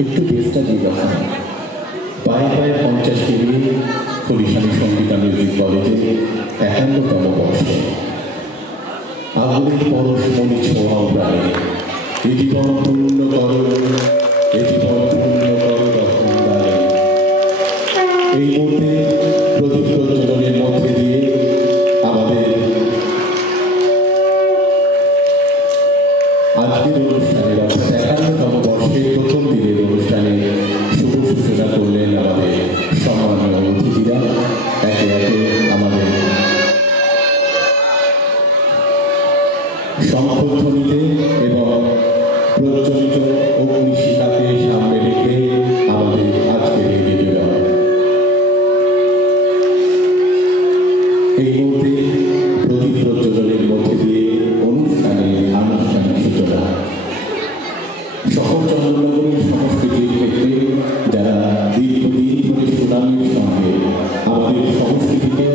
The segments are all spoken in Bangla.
একটু বেশটা দিয়ে দেওয়া পায়ে পায়ে 50 পেরিয়ে হরিশালী সঙ্গীতা মিউজিক কলেজে 51তম বর্ষে আগুনের পরশ মনে ছোঁয়াও প্রাণে এ জীবন পূর্ণ করো, এ জীবন পূর্ণ করো রহমদারে। এই মুহূর্তে প্রদীপ প্রজ্বলনের মধ্যে দিয়ে আমাদের আজকের অনুষ্ঠানের 51তম বর্ষের প্রথম দিনের অনুষ্ঠানে শুভ সূচনা করলেন আমাদের সম্মানীয় অতিথিরা। একে একে আমাদের শঙ্খধ্বনিতে এবং প্রজ্বলিত অগ্নিশিখাকে সামনে রেখে আমাদের আজকের এই বিজয়। এই মুহূর্তে প্রদীপ প্রজ্বলনের মধ্যে দিয়ে অনুষ্ঠানের আনুষ্ঠানিক সূচনা। শহর চন্দ্রনগরের সংস্কৃতির ক্ষেত্রে যারা দীর্ঘদিন ধরে সুনামের সঙ্গে আমাদের সংস্কৃতিকে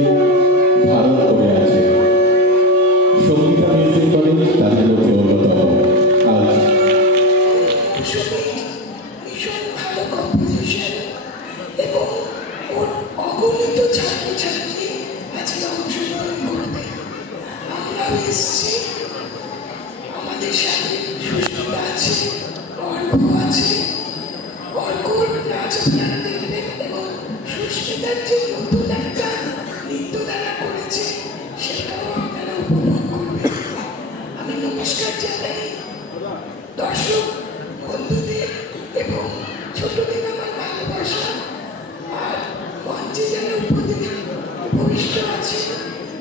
ধারণ করে আছে, সঙ্গীতা মিউজিক কলেজ তাদের মধ্যে অন্যতম। আজ ভীষণ ভালো কম্পোজিশন এবং অগণিত ছাত্রছাত্রী আজকে অংশগ্রহণ করবে। আমরাও এসেছি, আমাদের সাথে সুস্মিতা আছে, অর্ঘ আছে। অর্ঘর নাচ আপনারা দেখবেন এবং সুস্মিতার যে নতুন একটা নৃত্য দ্বারা করেছে সেটাও আপনারা উপভোগ করবেন। আমি নমস্কার জানাই দর্শক বন্ধুদের এবং ছোটদের আমার ভালোবাসা। আর মঞ্চে যারা উপবিষ্ট আছে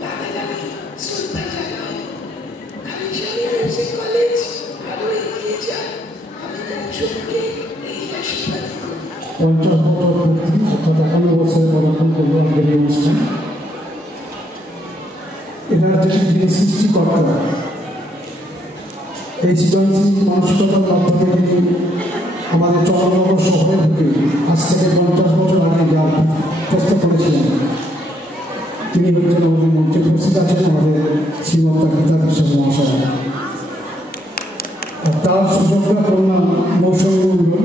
তাদের আমি শ্রদ্ধা জানাই। খালিশালী মিউজিক কলেজ আরও এগিয়ে যায়, আমি মৌসুমীকে এই আশীর্বাদ করি। 50 বছর অর্থাৎ 51 বছরে পদার্পণ করবো আমাদের এই অনুষ্ঠান। এনারা যিনি সৃষ্টিকর্তা, এই সৃজনশীল মানসিকতার মাধ্যমে তিনি আমাদের চন্দ্রনগর শহরে ঢুকে আজ থেকে 50 বছর আগে যা প্রস্তুত করেছিলেন, তিনি হচ্ছেন আমাদের মঞ্চে উপস্থিত আছেন আমাদের শ্রীমতা গীতা বিশ্বাস মহাশয়। তার সুযোগ্যা কন্যা মৌসুমী মণ্ডল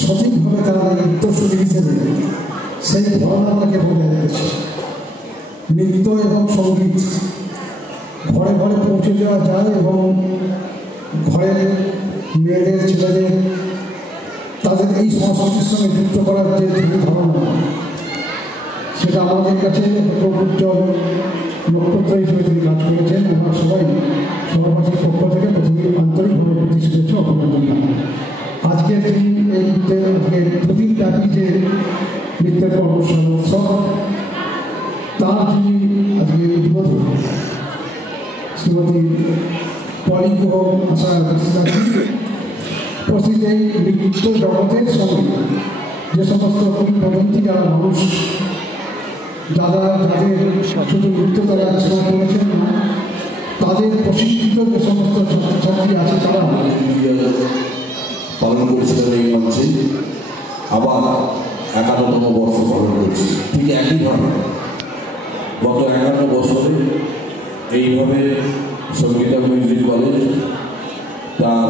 সঠিকভাবে তারা নৃত্যশৈলী হিসেবে সেই ধারণাটাকে বজায় রেখেছে। নৃত্য এবং সঙ্গীত ঘরে ঘরে পৌঁছে দেওয়া যায় এবং ঘরের মেয়েদের ছেলেদের তাদের এই সংস্কৃতির সঙ্গে যুক্ত করার যে ধারণা, সেটা আমাদের কাছে উজ্জ্বল নক্ষত্র হিসেবে তিনি কাজ করেছেন। আমরা সবাই সভাবাসীর পক্ষ থেকে প্রথমে আন্তরিকভাবে প্রতি শুভেচ্ছা অভিনন্দন জানাই। আজকের তিনি এই প্রতিব্যাপী যে নৃত্যের অনুষ্ঠান উৎসব, তার যিনি আজকে উদ্বোধন শ্রীমতী পরিগুহ আশা উপস্থিত এই নৃত্য জগতের সঙ্গে যে সমস্ত কিংবদন্তি যারা মানুষ, যাদের শুধু নৃত্য তারা আলোচনা করেছেন, তাদের প্রশিক্ষিত যে সমস্ত ছাত্রছাত্রী আছে তারা পালন করেছিলেন এই মঞ্চে। আবার 51তম বর্ষ পালন করছি ঠিক একইভাবে। গত 51 বছরে এইভাবে সঙ্গীতা মিউজিক কলেজ তার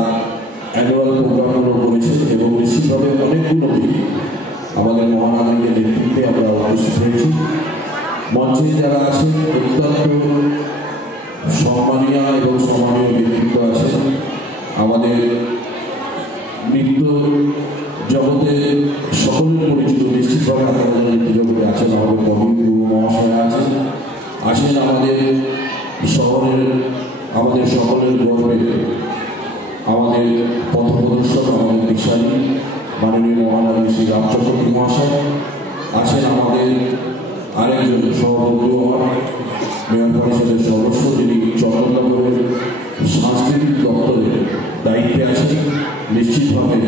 অ্যানুয়াল প্রোগ্রামগুলো করেছে এবং নিশ্চিতভাবে অনেকগুলো দিন আমাদের মহানাগরিকের নেতৃত্বে আমরা উপস্থিত হয়েছি। মঞ্চে যারা আছেন অত্যন্ত সম্মানীয় এবং সম্মানীয় ব্যক্তিত্ব আছেন। আমাদের নৃত্য জগতে সকলের পরিচিত নিশ্চিতভাবে আমাদের নৃত্য জগতে আছেন আমাদের কবি গুরু মহাশয় আছেন আমাদের শহরের, আমাদের সকলের গর্বে আমাদের পথপ্রদর্শক, আমাদের দিশারী মাননীয় মহানগরী শ্রী রামচন্দ্র মহাশয় আছেন। আমাদের আরেকজন সহবন্ধু আমার মেয়র পরিষদের সদস্য, যিনি চন্দ্রনগরের সাংস্কৃতিক দপ্তরের দায়িত্বে আছেন। নিশ্চিতভাবে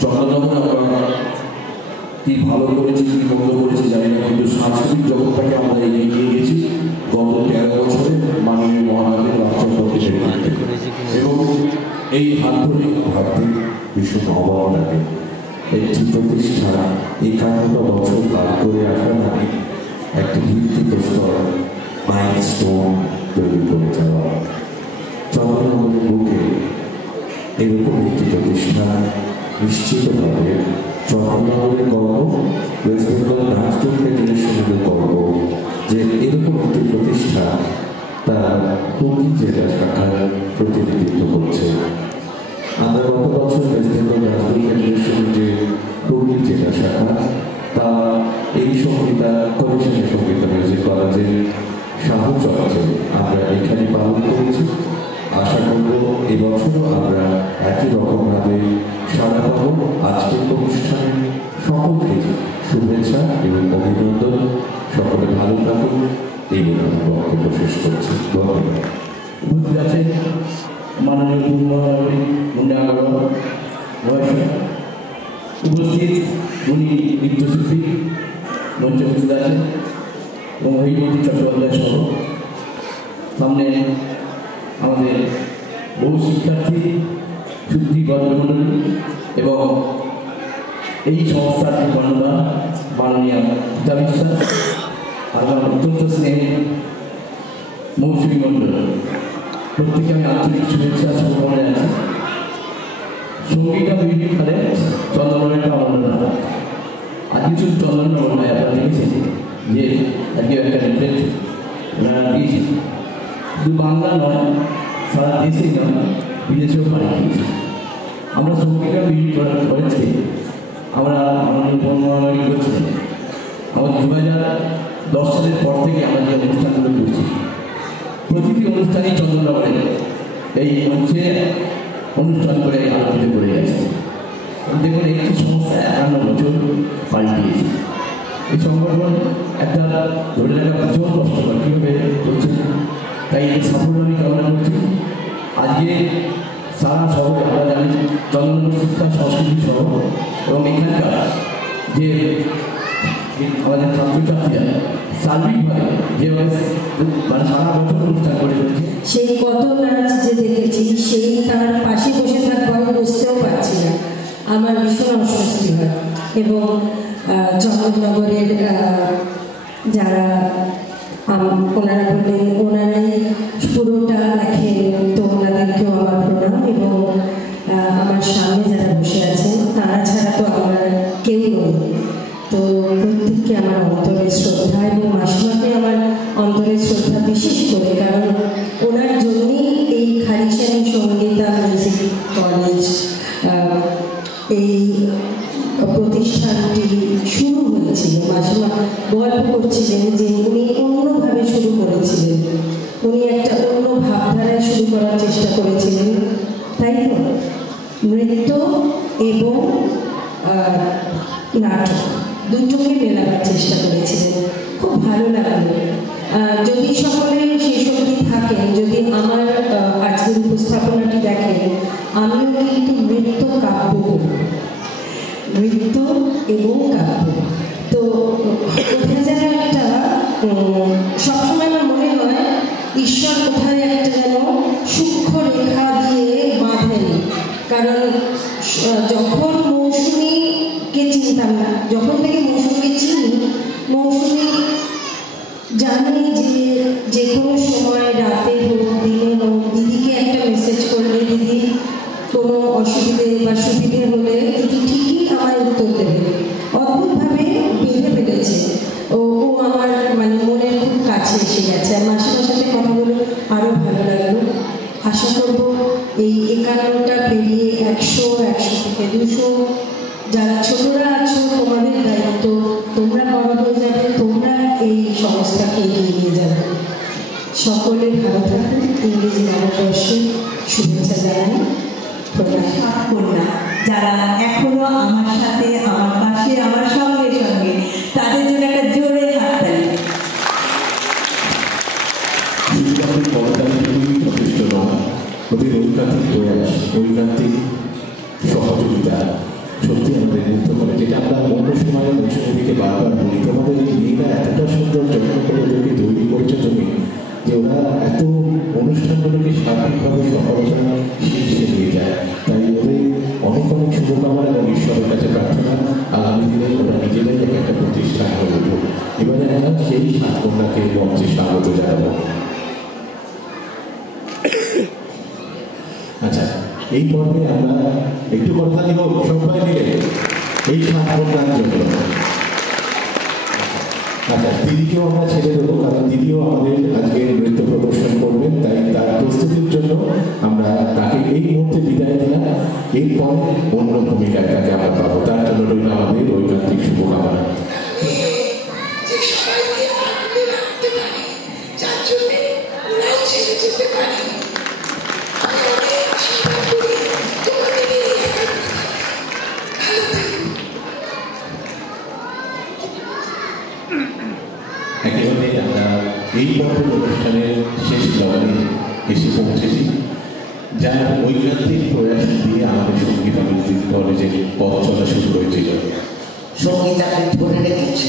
চন্দ্রনগর আমরা কি ভালো করেছি কি বন্ধ করেছি জানি না, কিন্তু সাংস্কৃতিক জগৎটাকে আমরা এগিয়ে নিয়ে গেছি গত 13 বছরে মাননীয় মহানগরী রামচন্দ্র এবং এই আন্তরিক ভাবতে ভীষণ অভাব লাগে। একটি প্রতিষ্ঠান 51 বছর পার করে আসা মানে একটি ভিত্তিপ্রস্তর মাইলস্টোন তৈরি করে যাওয়া। চন্দ্রনগরের বুকে প্রতিষ্ঠা নিশ্চিতভাবে চট্টগ্রামের গর্ব, ওয়েস্ট বেঙ্গল ডান্স গ্রুপ ফেডারেশনের গর্ব যে এরকম একটি প্রতিষ্ঠা তার হুগলি জেলা শাখার প্রতিনিধিত্ব করছে। আমরা গত বছর ওয়েস্ট বেঙ্গল ডান্স গ্রুপ ফেডারেশনের যে হুগলি জেলা শাখা তা এই সংগীতা কমিশনের সংগীতা মিউজিক কলেজের সাহচর্যে আমরা এখানে পালন করেছি। আশা করব এবছরও আমরা একই রকমভাবে সারা পাব। আজকের অনুষ্ঠানের সকলকে শুভেচ্ছা এবং অভিনন্দন। সকলে ভালো থাকুন এই বলে আমি বক্তব্য শেষ করছি। ধন্যবাদ। উপস্থিত আছেন মাননীয় উপস্থিত উনি নৃত্যশিল্পী মঞ্চে উপস্থিত আছেন এবং হরিপতি চট্টোপাধ্যায় সহ সামনে আমাদের বহু শিক্ষার্থী শুদ্ধি গর্বমণ্ডলী এবং এই সংস্থার কর্ণধার মাননীয় পিতা বিশ্বাস আর আমার অত্যন্ত স্নেহের মৌসুমী মণ্ডল, প্রত্যেকে আমি আন্তরিক শুভেচ্ছা শুভকামনা জানাচ্ছি। সঙ্গীতা মিউজিক হলে চন্দনের একটা অনন্য আজকে শুধু চন্দন নয়, আপনারা দেখেছেন যে আজকে একটা রিপ্রেট ওনারা দিয়েছেন। শুধু বাংলা নয়, সারা দেশেই নয়, বিদেশেও পাঠিয়ে দিয়েছে। আমরা সঙ্গীতা মিউজিক করেছি, আমরা আমাদের কর্মী করছিলাম। আমাদের 2010 সালের পর থেকে আমরা যে অনুষ্ঠানগুলো করছি, প্রতিটি অনুষ্ঠানেই চন্দননগরে এই মঞ্চে অনুষ্ঠান করে আলোচিত করে গেছে। দেখুন, একটি সংস্থা 51 বছর পাল্টিয়েছে। এই সংগঠন একটা ধরে রাখা ভীষণ কষ্টকর, কীভাবে করছে, তাই এই সাফল্য আমি কামনা করছি। আজকে সারা শহরে আমরা জানি চন্দননগর শিক্ষা সংস্কৃতি শহর এবং এখানকার যে আমাদের ছাত্রছাত্রীরা সার্বিকভাবে যেভাবে মানে সারা বছর অনুষ্ঠান করে চলেছে, সেই কত নাচ যে দেখেছি, সেই তার পাশে বসে থাকবার বসতেও পারছি না, আমার ভীষণ অস্বস্তি হয়। এবং চন্দননগরের যারা ওনারা বললেন, ওনারাই পুরোটা দেখেন, তো ওনাদেরকেও আমার প্রণাম। এবং আমার সামনে যারা বসে আছেন তারা ছাড়া তো আমার কেউ নয়, তো প্রত্যেককে আমার অন্তরের শ্রদ্ধা এবং মাসিমাকে আমার অন্তরের শ্রদ্ধা বিশেষ করে, কারণ ওনার জন্যই এই খারিশানি সঙ্গীতা মিউজিক কলেজ এই প্রতিষ্ঠানটি শুরু হয়েছিল। মাসিমা গল্প করছিলেন যে উনি অন্যভাবে শুরু করেছিলেন, উনি একটা অন্য ভাবধারায় শুরু করার চেষ্টা করেছিলেন, তাই তো নৃত্য এবং নাটক দুটোকে মেলাবার চেষ্টা করেছিলেন। খুব ভালো লাগলো। যদি সকলের সেই শক্তি থাকেন, যদি আমার আজকের উপস্থাপনাটি দেখেন, আমিও কিন্তু নৃত্য কাব্য করব, নৃত্য এবং কাব্য। তো কোথায় যেন একটা সবসময় আমার মনে হয় ঈশ্বর কোথায় একটা যেন সূক্ষ্ম রেখা দিয়ে বাঁধেন। কারণ যখন মৌসুমীকে চিনতাম না, যখন থেকে মৌসুমীকে চিনি, মৌসুমী জানি যে কোনো সময় রাতে হোক দিনে হোক দিদিকে একটা মেসেজ করলে দিদি কোনো অসুবিধে বা সুবিধে হলে দিদি ঠিকই আমায় উত্তর দেবে। অদ্ভুতভাবে বেঁধে ফেলেছে ও আমার মানে মনের খুব কাছে এসে গেছে। আর মাসিমার সাথে কথা বলে আরও ভালো লাগলো। আশা করবো এই 51টা পেরিয়ে 100 থেকে 200 যারা ছোটরা আছো, তোমাদের দায়িত্ব, তোমরা বড় হয়ে যাবে, তোমরা এই সংস্থাকে এগিয়ে নিয়ে যাবে। সকলে ভালো থাকুন। ইংরেজি নববর্ষে শুভেচ্ছা জানাই। কন্যা যারা এখনো আমার সাথে, আমার পাশে, আমার সঙ্গে সঙ্গে, তাদের জন্য একটা জোরে হাততালি। যথেষ্ট নয়, ওদের ঐকান্তিক প্রয়াস, ঐকান্তিক সহযোগিতা সত্যি আমাদের মুগ্ধ করে। যেটা আমরা অন্য সময় মৌসুমীকে বারবার বলি, তোমাদের এই মেয়েরা এতটা সুন্দর যত্ন করে ওদেরকে তৈরি করছে তুমি, যে ওরা এত অনুষ্ঠানগুলোকে সার্বিকভাবে সফলতা শীর্ষে নিয়ে যায়। তাই ওদের অনেক অনেক শুভকামনা এবং ঈশ্বরের কাছে প্রার্থনা আগামী দিনে ওরা নিজেরাই একটা প্রতিষ্ঠান হয়ে উঠব। এবারে আমরা সেই সাতকন্যাকে মঞ্চে স্বাগত জানাবো। আচ্ছা, এই পর্বে আমরা একটু করতালি হোক সবাই মিলে এই সাতকন্যার জন্য। আচ্ছা, দিদিকেও আমরা ছেড়ে দেবো, কারণ দিদিও আমাদের আজকে নৃত্য প্রদর্শন করবেন, তাই তার প্রস্তুতির জন্য আমরা তাকে এই মুহূর্তে বিদায় দিলাম। এরপর অন্য ভূমিকায় তাকে আমরা পাবো, তার জন্য রইল আমাদের ঐকান্তিক শুভকামনা। যে সবাইকে আগলে রাখতে পারে, যার জন্য ওরাও ছেড়ে যেতে পারে। আমি অনেক আশীর্বাদ করি তোমাদের এই একাগ্রতা। ভালো থাকো। একেবারে আমরা এই পর্বের অনুষ্ঠানের শেষ লগ্নে এসে পৌঁছেছি, যার ঐকান্তিক প্রয়াস দিয়ে আমাদের সঙ্গীতা মিউজিক কলেজের পথ চলা শুরু হয়েছিল। সঙ্গীতাকে ধরে রেখেছে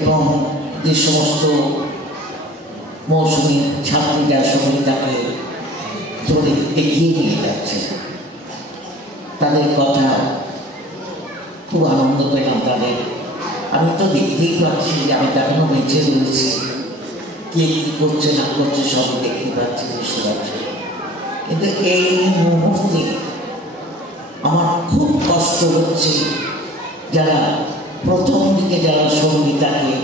এবং যে সমস্ত মৌসুমী ছাত্রীরা সঙ্গীতাকে ধরে এগিয়ে নিয়ে যাচ্ছে, তাদের কথা খুব আনন্দ পেলাম। তাদের আমি তো দেখতেই পাচ্ছি যে আমি তেমন বেঁচে রয়েছি, কে কী করছে না করছে সব দেখতে পাচ্ছি, বুঝতে পারছি। কিন্তু এই মুহূর্তে আমার খুব কষ্ট হচ্ছে যারা প্রথম দিকে যারা সঙ্গীতাকে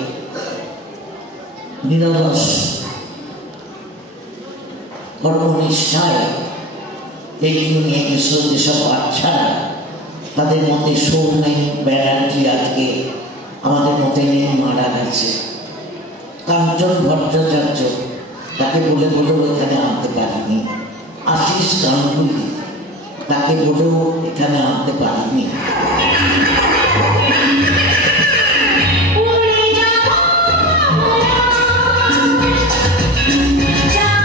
নিরলস কর্মনিষ্ঠায় এগিয়ে নিয়ে গেছিল যেসব বাচ্চারা, তাদের মধ্যে সৌম্যান ব্যানার্জি আজকে আমাদের মধ্যে নেই, মারা গেছে। কাঞ্চন ভট্টাচার্য, তাকে বলে বলেও এখানে আনতে পারিনি। আশিস গাঙ্গুলি, তাকে বলেও এখানে আনতে পারিনি। Jai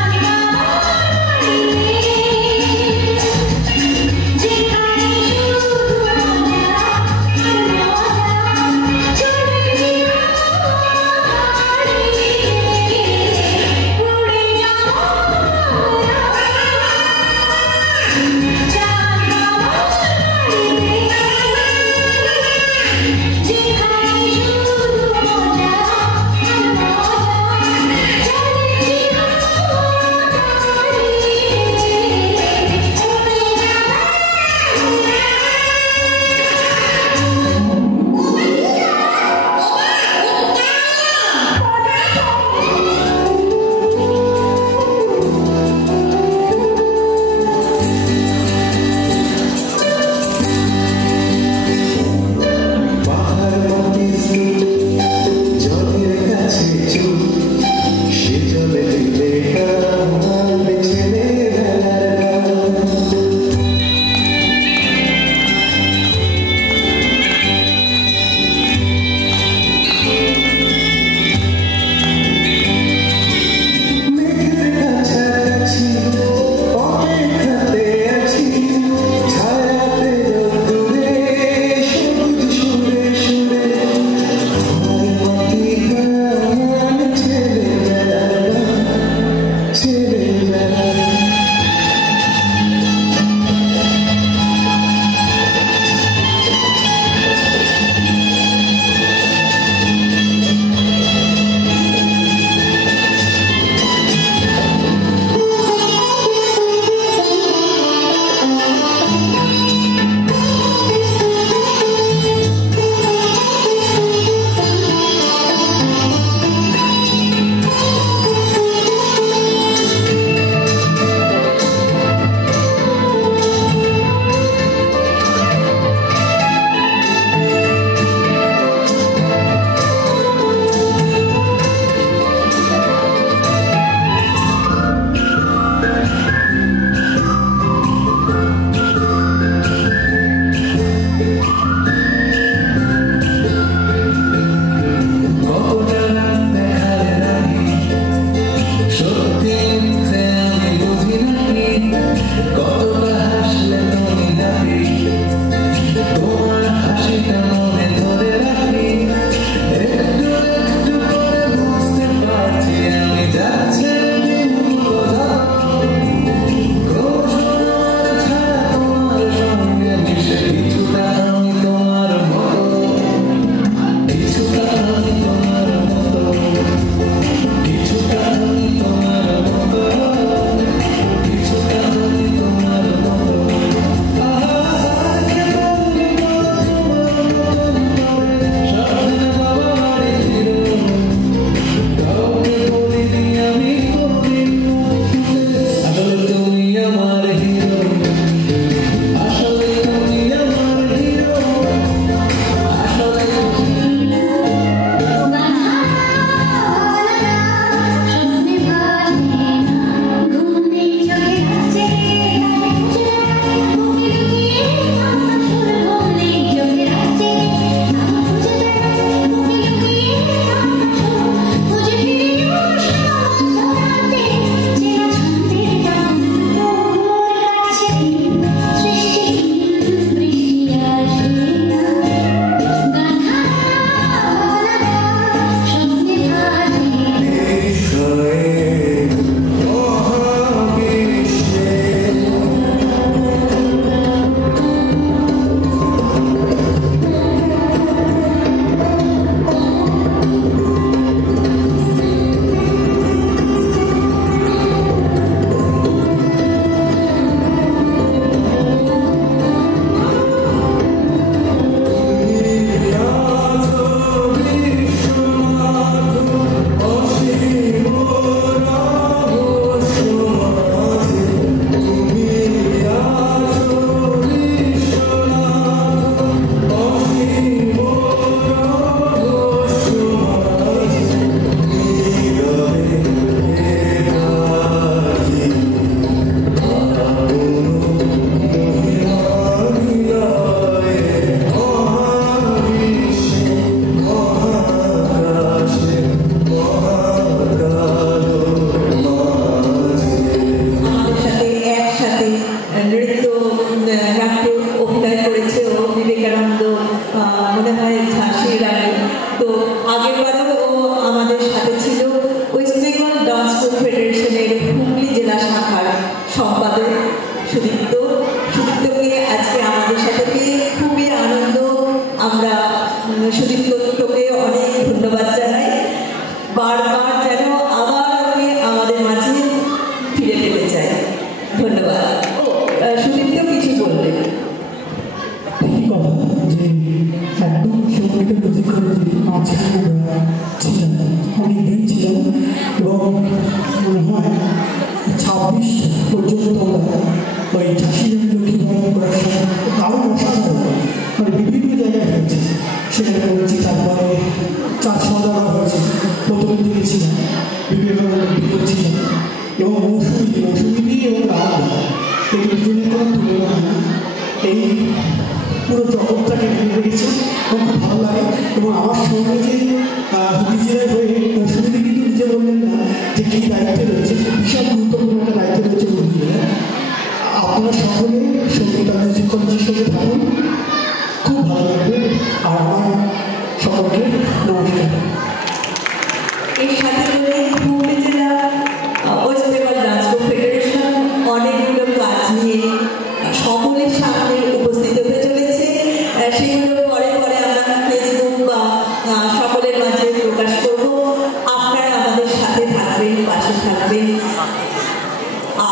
পাশে থাকবেন।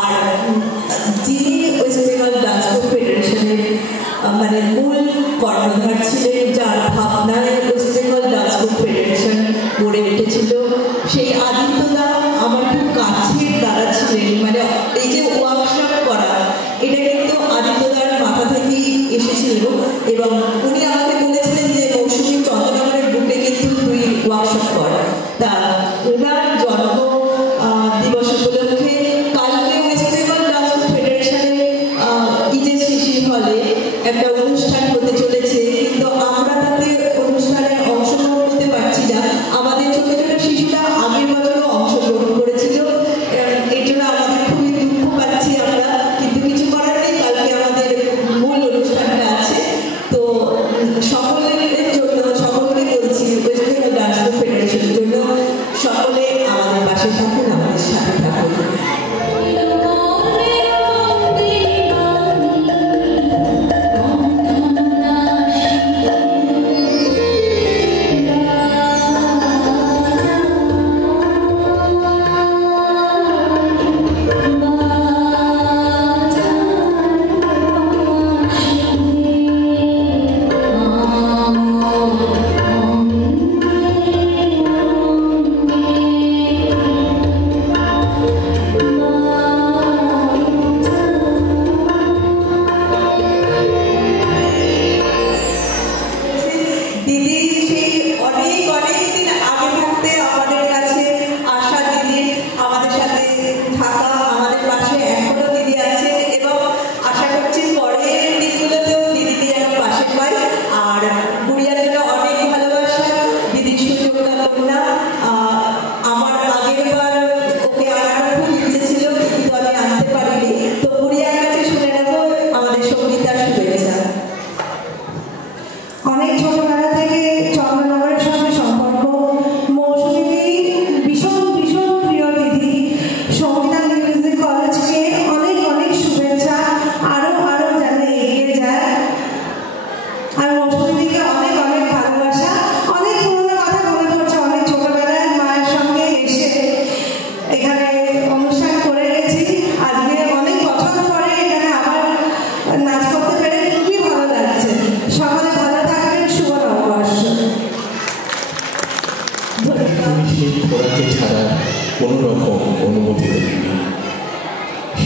আর যিনি ওয়েস্ট বেঙ্গল ডান্স গ্রুপ ফেডারেশনের মানে মূল কর্ণধার ছিলেন, যার ভাবনায় West Bengal dance group federation গড়ে উঠেছিল, সেই আদিত্যদা আমার খুব কাছের দ্বারা ছিলেন। মানে এই যে ওয়ার্কশপ করা, এটা কিন্তু আদিত্যদার মাথা থেকেই এসেছিল এবং উনি আমাকে বলেছিলেন যে মৌসুমী চন্দ্রনগরের বুকে কিন্তু তুই ওয়ার্কশপ কর। তা ওনার জন্ম দিবস উপলক্ষে কালকে ওয়েস্ট বেঙ্গল ডান্স ফেডারেশনের ইজেসিসি হলে একটা অনুষ্ঠান হতে চলেছে, কিন্তু আমরা তাতে অনুষ্ঠানে অংশগ্রহণ করতে পারছি না। আমাদের ছোট ছোট শিশুরা আগের বছরও অংশগ্রহণ করেছিল, এই জন্য আমাদের খুবই দুঃখ পাচ্ছি আমরা, কিন্তু কিছু করার নেই। কালকে আমাদের মূল অনুষ্ঠানটা আছে, তো সকলের জন্য সকলকে বলছি ওয়েস্ট বেঙ্গল ডান্স ফেডারেশনের জন্য সকলে আমাদের পাশে থাকুন, আমাদের সাথে থাকুন।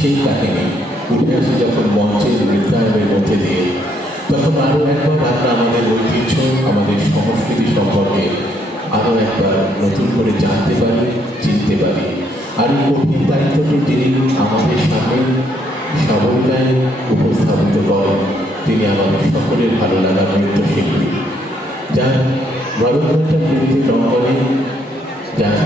সেই কাহিনী উঠে আসে যখন মঞ্চের নৃত্যায়নের মধ্যে দিয়ে, তখন আরও একবার আমরা আমাদের ঐতিহ্য, আমাদের সংস্কৃতি সম্পর্কে আরও একবার নতুন করে জানতে পারি, চিনতে পারি। আর এই কঠিন দায়িত্বটি তিনি আমাদের সামনে সবলতায় উপস্থাপিত করেন। তিনি আমাদের সকলের ভালো লাগা নৃত্যশিল্পী, যার রবীন্দ্রনাথ নৃত্যের অঙ্গনে যান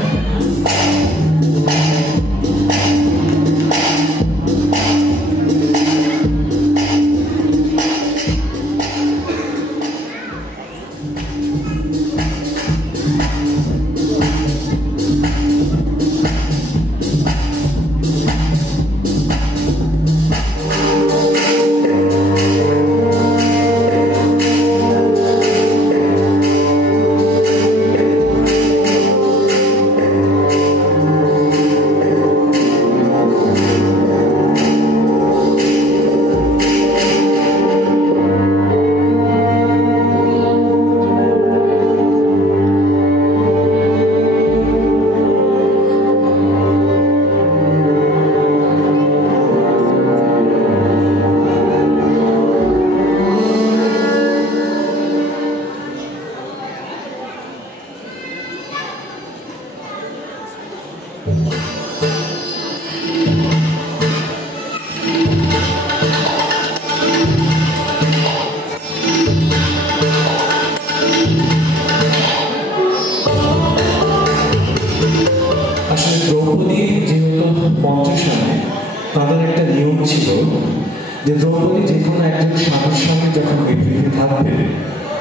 যে দ্রৌপদী যে কোনো একজন স্বামীর সঙ্গে যখন নেতৃত্বে থাকবেন,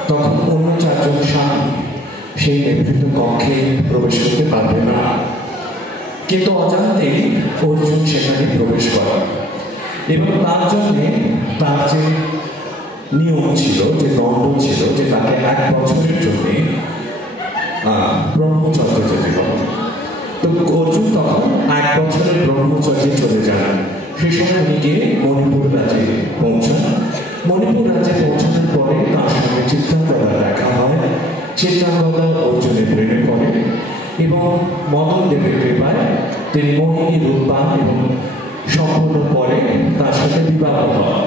তখন অন্য চারজন স্বামী সেই নেতৃত্ব কক্ষে প্রবেশ করতে পারবে না। কিন্তু অজান্তেই অর্জুন সেখানে প্রবেশ করে এবং তার জন্যে তার যে নিয়ম ছিল, যে দণ্ড ছিল, যে তাকে 1 বছরের জন্যে ব্রহ্মচর্য যেতে হবে। তো অর্জুন তখন 1 ব্রহ্মচর্যে চলে যান। সে সময় উনি গিয়ে মণিপুর রাজ্যে পৌঁছান। মণিপুর রাজ্যে পৌঁছানোর পরে তার সঙ্গে চিত্রাঙ্গদার দেখা হয়। চিত্রাঙ্গদা অর্জুনের প্রেমে পড়ে এবং মদন দেবের কৃপায় তিনি মোহিনী রূপ পান এবং সম্পূর্ণ পরে তার সাথে বিবাহ হয়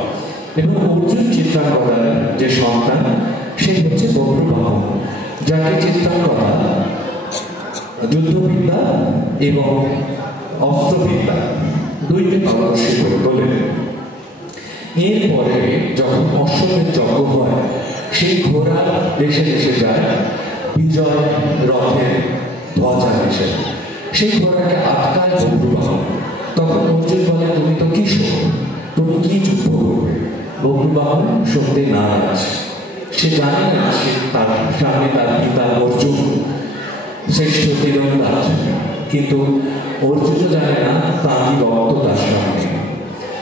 এবং অর্জুন চিত্রাঙ্গদার যে সন্তান সে হচ্ছে বভ্রবাহন, যাকে চিত্রাঙ্গদা যুদ্ধবিদ্যা এবং অস্ত্রবিদ্যা দুইটি পারদর্শী করে তোলেন। এরপরে যখন অশ্বমেধ যজ্ঞ হয়, সেই ঘোড়া দেশে দেশে যায় বিজয় রথের ধ্বজা দেশে, সেই ঘোড়াকে আটকায় বভ্রবাহন। তখন অর্জুন বলে, তুমি তো কিশোর, তুমি কি যুদ্ধ করবে? বভ্রবাহন শুনতে নারাজ। সে জানে না সে তার সামনে তার পিতা অর্জুন শ্রেষ্ঠ তীরন্দাজ, কিন্তু অর্জুনও জানে না তাঁরই রক্ত তার সামনে।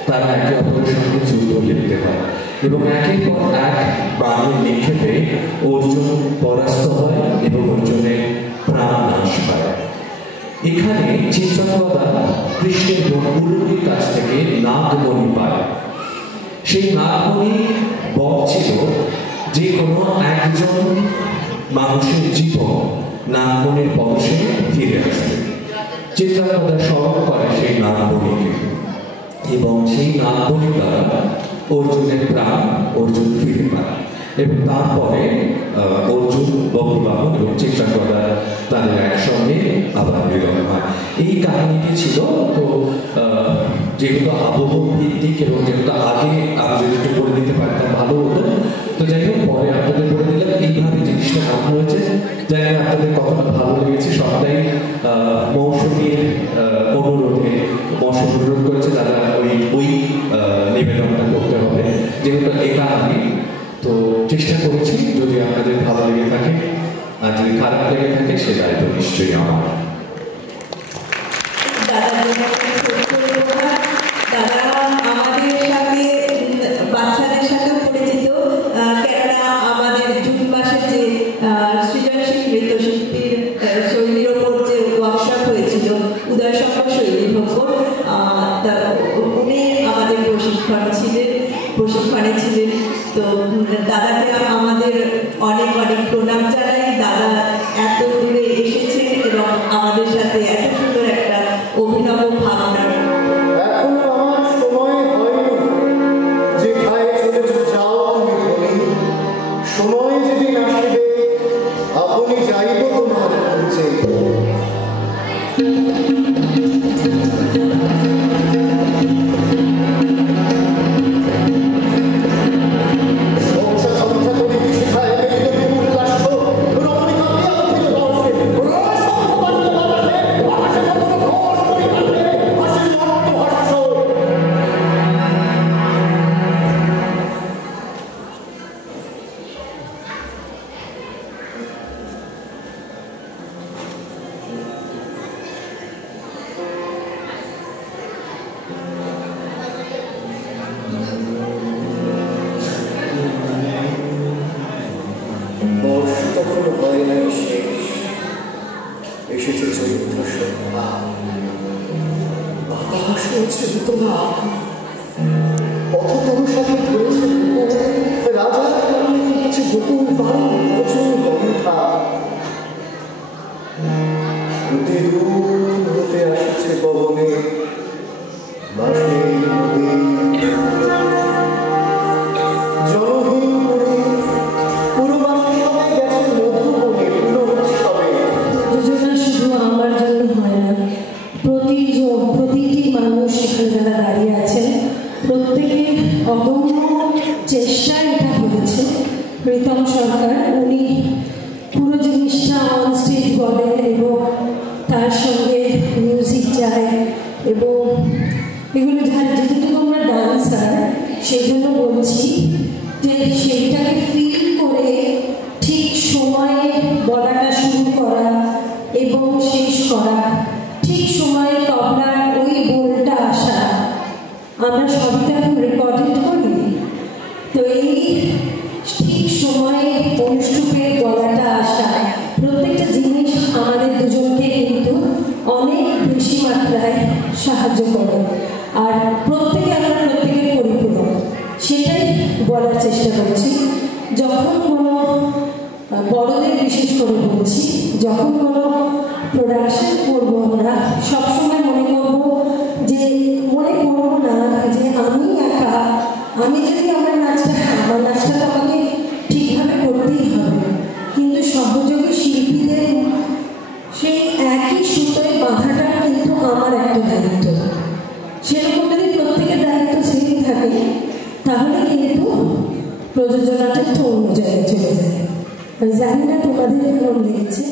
তারা একে অপরের সঙ্গে যুদ্ধ লিখতে হয় এবং একের পর এক বাণের নিক্ষেপে অর্জুন পরাস্ত হয় এবং অর্জুনের প্রাণ নাশ পায়। এখানে চিত্রাঙ্গদা কৃষ্ণের গুরুটির কাছ থেকে নাগমণি পায়। সেই নাগমণি বলছিল যে কোনো একজন মানুষের জীবন নাগমণির পরশে ফিরে আসবে। চিত্রাঙ্গদা স্মরণ করে সেই নাগমণিকে এবং সেই নাগমণি দ্বারা অর্জুনের প্রাণ অর্জুন ফিরে পায় এবং তারপরে অর্জুন বভ্রবাহন এবং চিত্রাঙ্গদা তাদের একসঙ্গে আবার মিলন হয়। এই কাহিনীটি ছিল। তো যেহেতু আবহ ভিত্তিক এবং যেহেতু আগে আমি যদি একটু করে দিতে পারতাম ভালো হতো, তো যাই হোক পরে আপনাদের করে দিলাম। এইভাবে জিনিসটা কথা হয়েছে, যাই হোক আপনাদের কতটা ভালো লেগেছে সবটাই মৌসুমীর অনুরোধে। মৌসুম অনুরোধ করেছে দাদা ওই নিবেদনটা করতে হবে, যেহেতু একা আমি তো চেষ্টা করেছি। যদি আপনাদের ভালো লেগে থাকে আর যদি খারাপ লেগে থাকে সে দায়িত্ব নিশ্চয়ই আমার। দাদা আমাদের সাথে বাচ্চাদের সাথেও পরিচিত, কেননা আমাদের জুন মাসে যে সৃজনশীল নৃত্যশিল্পীর শৈলীর ওপর যে ওয়ার্কশপ হয়েছিল উদয় শঙ্কর শৈলীর ওপর, উনি আমাদের প্রশিক্ষণে ছিলেন। তো দাদাকে আমাদের অনেক অনেক প্রণাম জানাই। দাদা এত দূরে এসেছেন এবং আমাদের সাথে এত সুন্দর একটা অভিনব ভাবনা। এখনো আমার সময় হয়নি, যেখানে চলেছো যাও তুমি ধনী, সময় যেদিন আসবে আপনি যাইব তোমার খুঁজে। এসেছে চৈত্র সন্ধ্যা, বাতাস হচ্ছে উতলা, পথতর সাথে ধরেছে রাজার কারণে হচ্ছে গোকুল বাড়ি প্রচুর গন্ধা। অতি দূর হতে আসছে পবনে বাঁশের নদী, জনহীন করে পুরো বাসে গেছে মধুবনে পুরো উৎসবে। যোজনা শুধু আমার জন্য হয় না, প্রতিটি মানুষ এখানে যারা দাঁড়িয়ে আছেন প্রত্যেকের অগম্য চেষ্টায় এটা হয়েছে। প্রীতম সরকার উনি পুরো জিনিসটা অন স্টেজ বলেন এবং তার সঙ্গে মিউজিক যায় এবং এগুলো যেহেতু আমরা ডান্সার সেই জন্য বলছি যে সেইটাকে ফিল করে ঠিক সময়ে বলাটা শুরু করা এবং শেষ করা, ঠিক সময়ে তবলার ওই বোলটা আসা, আমরা সবটা এখন রেকর্ডেড করি। তো এই ঠিক সময়ে অনুষ্ঠুপের গলাটা আসা, প্রত্যেকটা জিনিস আমাদের দুজনকে কিন্তু অনেক বেশি মাত্রায় সাহায্য করে, আর প্রত্যেকে আমরা প্রত্যেকের পরিপূরক, সেটাই বলার চেষ্টা করছি। যখন কোনো বড়দের বিশেষ করে বলছি, যখন কোনো প্রোডাকশন করবো আমরা সবসময় মনে করবো যে না যে আমি একা, আমি যদি আমার নাচটা তো আমাকে ঠিকভাবে করতেই হবে, কিন্তু সহযোগী শিল্পীদের সেই একই সুতোয় বাঁধাটা কিন্তু আমার একটা দায়িত্ব। সেরকম যদি প্রত্যেকের দায়িত্ব সেম থাকে তাহলে কিন্তু প্রযোজনাটা একটু অন্য জায়গায় চলে যায়। জানি না তোমাদের কেমন লেগেছে।